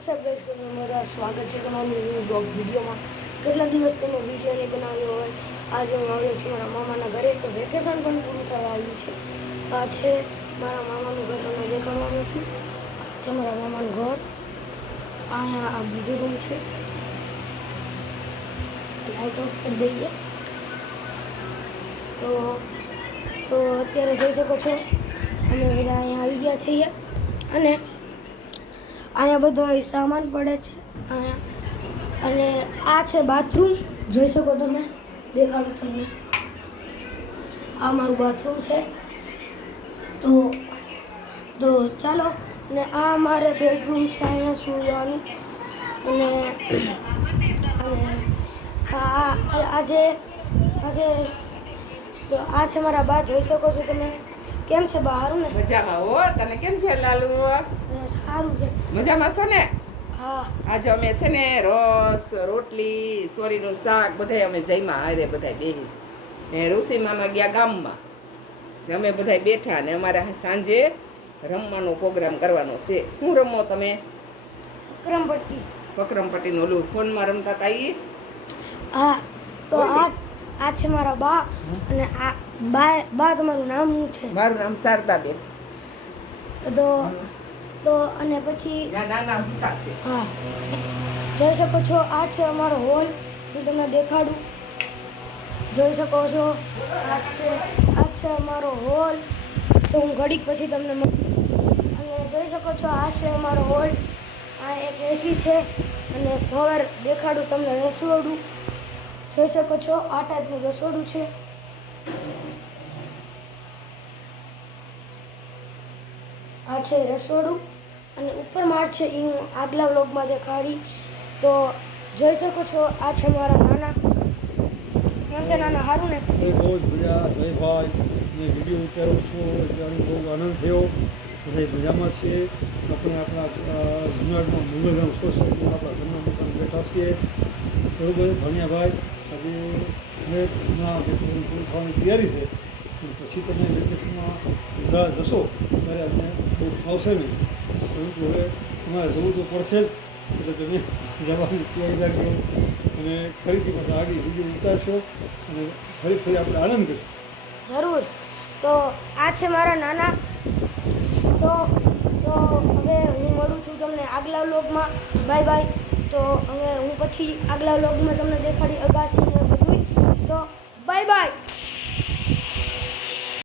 WhatsApp base કરીને બધા સ્વાગત છે તમારું ન્યૂ વ્લોગ વિડીયોમાં. કેટલા દિવસથી મેં વિડીયો નહીં બનાવ્યો હોય. આજે હું આવ્યો છું મારા મામાના ઘરે. તો વેકેશન પણ પૂરું થવા આવ્યું છે. આ છે મારા મામાનું ઘર, તમને દેખાડવાનું છું. આ છે મારા મામાનું ઘર. અહીંયા આ બીજો રૂમ છે. લાઇટ ઓફ કરી દઈએ. તો અત્યારે જોઈ શકો છો અમે બધા અહીંયા આવી ગયા છીએ અને અહીંયા બધો સામાન પડે છે અહીંયા. અને આ છે બાથરૂમ, જોઈ શકો તમે, દેખાડું તમને. આ મારું બાથરૂમ છે. તો ચાલો. અને આ મારે બેડરૂમ છે, અહીંયા સૂવાનું. અને આજે તો આ છે મારા બા, જોઈ શકો છો તમે. કેમ છે બા? સારું ને? મજામાં હો. તને કેમ છે લાલુ? સારું છે. મજામાં છો ને? હા. આજે અમે છે ને રસ, રોટલી, સોરીનું શાક બધાય અમે જમ્યા હારે બધાય બેહી. ને ઋષિ મામા ગયા ગામમાં. ને અમે બધાય બેઠા ને અમારે સાંજે રમવાનો પ્રોગ્રામ કરવાનો છે. શું રમો તમે? પકરમપટ્ટીનું ઓલું ફોનમાં રમતા હતા ઈ? હા. તો આ છે મારા બા. અને આ બા તમારું નામ શું છે? મારું નામ શારદાબેન. તો અને પછી નાના હતા છે. હા, જોઈ શકો છો. આ છે અમારો હોલ. હું તમને દેખાડું. જોઈ શકો છો, આ છે અમારો હોલ. તો હું ઘડીક પછી તમને અને જોઈ શકો છો, આ છે અમારો હોલ. આ એક એસી છે. અને હવે દેખાડું તમને રસોડું. જોઈ શકો છો, આ ટાઈપનું રસોડું છે. આ છે રસોડું. અને ઉપર માળ છે, એ હું આગલા વ્લોગમાં દેખાડી. તો જોઈ શકો છો, આ છે મારા નાના. કેમ છે નાના? સારું ને? બહુ જ મજા. જય ભાઈ, મેં વિડીયો ઉતારું છું ત્યારે બહુ આનંદ થયો. બધા મજામાં છીએ. આપણે આપણા જુનાગઢમાં મંગલધામ સોસાયટીમાં આપણા ઘરના મકાન બેઠા છીએ. બરોબર ભણ્યા ભાઈ. આજે હવે હમણાં વેકેશન પૂરું થવાની તૈયારી છે. પછી તમે વેકેશનમાં બધા જશો ત્યારે અમને બહુ આવશે નહીં, પરંતુ હવે તમારે જવું તો પડશે જ. એટલે તમે જવાની તૈયારી રાખજો અને ફરીથી પાછા આગળ વિડીયો ઉતારશો અને ફરી આપણે આનંદ કરીશું. જરૂર. તો આ છે મારા નાના. તો હવે હું મળું છું તમને આગલા વ્લોગમાં. Bye bye. તો હવે હું પછી આગલા વ્લોગમાં તમને દેખાડી અગાસી ને બધું. તો બાય બાય.